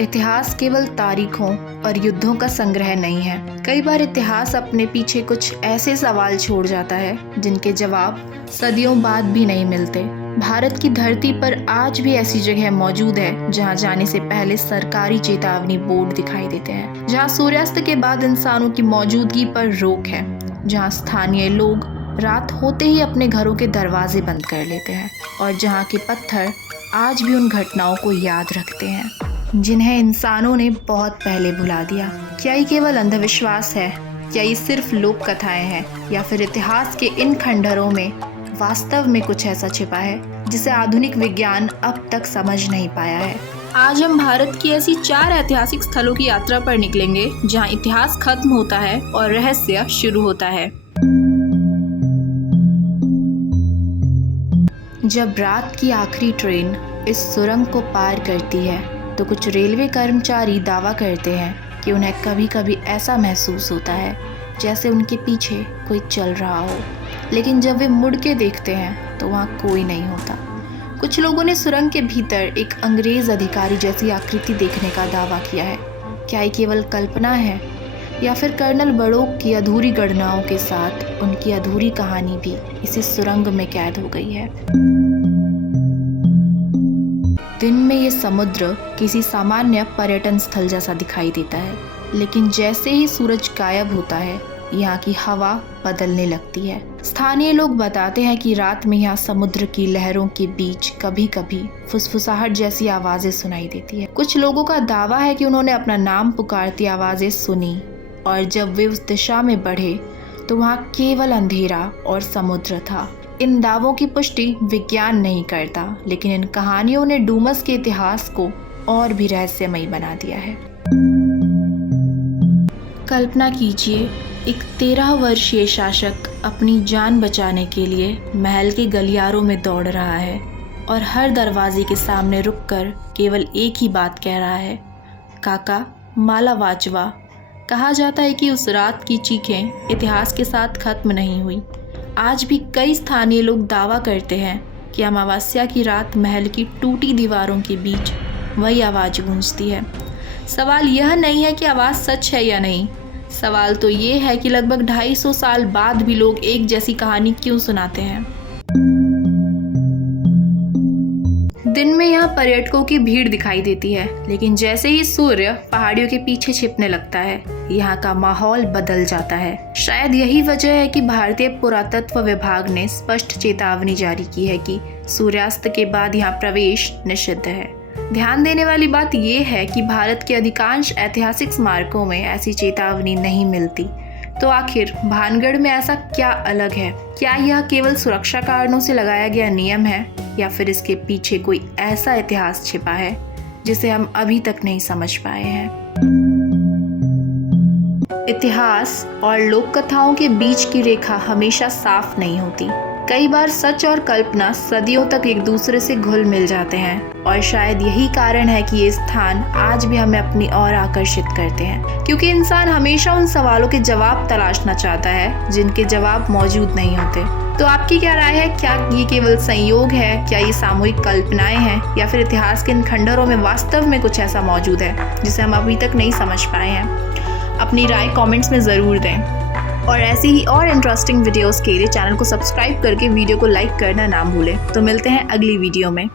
इतिहास केवल तारीखों और युद्धों का संग्रह नहीं है। कई बार इतिहास अपने पीछे कुछ ऐसे सवाल छोड़ जाता है जिनके जवाब सदियों बाद भी नहीं मिलते। भारत की धरती पर आज भी ऐसी जगह मौजूद है जहां जाने से पहले सरकारी चेतावनी बोर्ड दिखाई देते हैं, जहां सूर्यास्त के बाद इंसानों की मौजूदगी पर रोक है, जहां स्थानीय लोग रात होते ही अपने घरों के दरवाजे बंद कर लेते हैं और जहां के पत्थर आज भी उन घटनाओं को याद रखते हैं जिन्हें इंसानों ने बहुत पहले भुला दिया। क्या ये केवल अंधविश्वास है? क्या ये सिर्फ लोक कथाएं हैं? या फिर इतिहास के इन खंडहरों में वास्तव में कुछ ऐसा छिपा है जिसे आधुनिक विज्ञान अब तक समझ नहीं पाया है? आज हम भारत की ऐसी 4 ऐतिहासिक स्थलों की यात्रा पर निकलेंगे जहां इतिहास खत्म होता है और रहस्य शुरू होता है। जब रात की आखिरी ट्रेन इस सुरंग को पार करती है तो कुछ रेलवे कर्मचारी दावा करते हैं कि उन्हें कभी कभी ऐसा महसूस होता है जैसे उनके पीछे कोई चल रहा हो, लेकिन जब वे मुड़ के देखते हैं तो वहाँ कोई नहीं होता। कुछ लोगों ने सुरंग के भीतर एक अंग्रेज अधिकारी जैसी आकृति देखने का दावा किया है। क्या ये केवल कल्पना है या फिर कर्नल बड़ौक की अधूरी गणनाओं के साथ उनकी अधूरी कहानी भी इसी सुरंग में कैद हो गई है? दिन में ये समुद्र किसी सामान्य पर्यटन स्थल जैसा दिखाई देता है, लेकिन जैसे ही सूरज गायब होता है यहाँ की हवा बदलने लगती है। स्थानीय लोग बताते हैं कि रात में यहाँ समुद्र की लहरों के बीच कभी कभी फुसफुसाहट जैसी आवाज़ें सुनाई देती है। कुछ लोगों का दावा है कि उन्होंने अपना नाम पुकारती आवाज़ें सुनी और जब वे उस दिशा में बढ़े तो वहाँ केवल अंधेरा और समुद्र था। इन दावों की पुष्टि विज्ञान नहीं करता, लेकिन इन कहानियों ने डूमस के इतिहास को और भी रहस्यमयी बना दिया है। कल्पना कीजिए, एक 13 वर्षीय शासक अपनी जान बचाने के लिए महल के गलियारों में दौड़ रहा है और हर दरवाजे के सामने रुककर केवल एक ही बात कह रहा है, काका माला वाचवा। कहा जाता है कि उस रात की चीखें इतिहास के साथ खत्म नहीं हुई। आज भी कई स्थानीय लोग दावा करते हैं कि अमावस्या की रात महल की टूटी दीवारों के बीच वही आवाज़ गूंजती है। सवाल यह नहीं है कि आवाज़ सच है या नहीं, सवाल तो ये है कि लगभग 250 साल बाद भी लोग एक जैसी कहानी क्यों सुनाते हैं। दिन में यहाँ पर्यटकों की भीड़ दिखाई देती है, लेकिन जैसे ही सूर्य पहाड़ियों के पीछे छिपने लगता है यहाँ का माहौल बदल जाता है। शायद यही वजह है कि भारतीय पुरातत्व विभाग ने स्पष्ट चेतावनी जारी की है कि सूर्यास्त के बाद यहाँ प्रवेश निषिद्ध है। ध्यान देने वाली बात यह है कि भारत के अधिकांश ऐतिहासिक स्मारकों में ऐसी चेतावनी नहीं मिलती। तो आखिर भानगढ़ में ऐसा क्या अलग है? क्या यह केवल सुरक्षा कारणों से लगाया गया नियम है या फिर इसके पीछे कोई ऐसा इतिहास छिपा है जिसे हम अभी तक नहीं समझ पाए हैं? इतिहास और लोक कथाओं के बीच की रेखा हमेशा साफ नहीं होती। कई बार सच और कल्पना सदियों तक एक दूसरे से घुल मिल जाते हैं और शायद यही कारण है कि ये स्थान आज भी हमें अपनी ओर आकर्षित करते हैं, क्योंकि इंसान हमेशा उन सवालों के जवाब तलाशना चाहता है जिनके जवाब मौजूद नहीं होते। तो आपकी क्या राय है? क्या ये केवल संयोग है? क्या ये सामूहिक कल्पनाएं हैं या फिर इतिहास के इन खंडहरों में वास्तव में कुछ ऐसा मौजूद है जिसे हम अभी तक नहीं समझ पाए हैं? अपनी राय कमेंट्स में ज़रूर दें और ऐसी ही और इंटरेस्टिंग वीडियोस के लिए चैनल को सब्सक्राइब करके वीडियो को लाइक करना ना भूलें। तो मिलते हैं अगली वीडियो में।